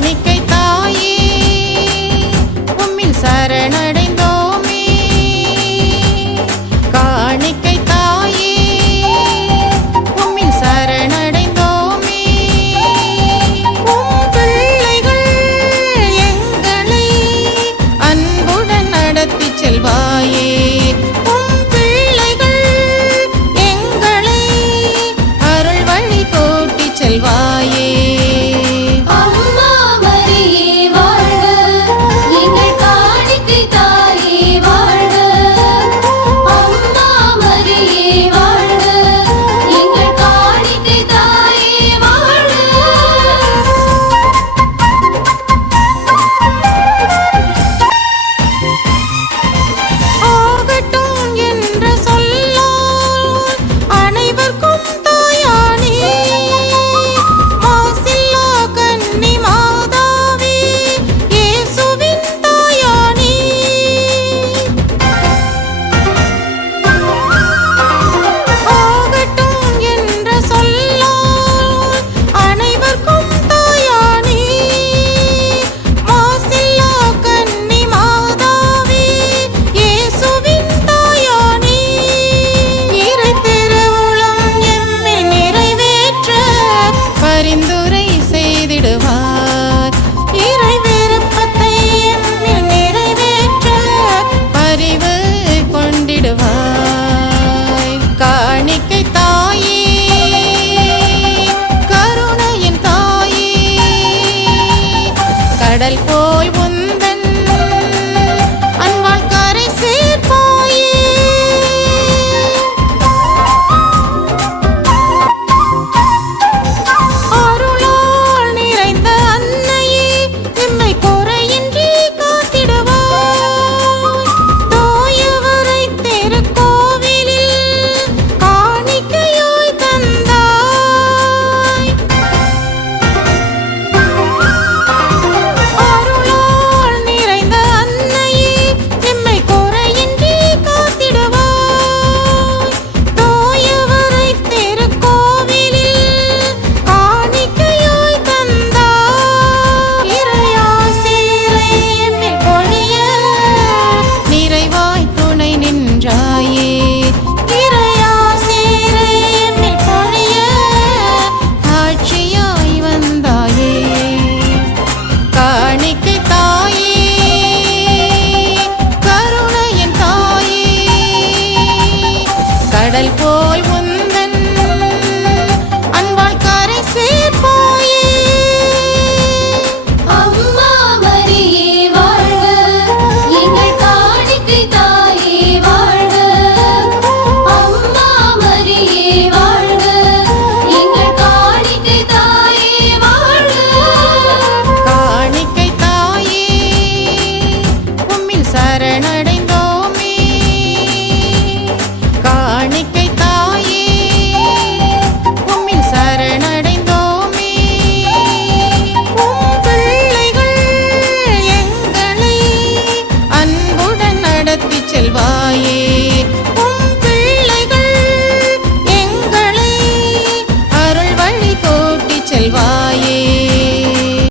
bonito. கடல் போல் உந்த del corazón.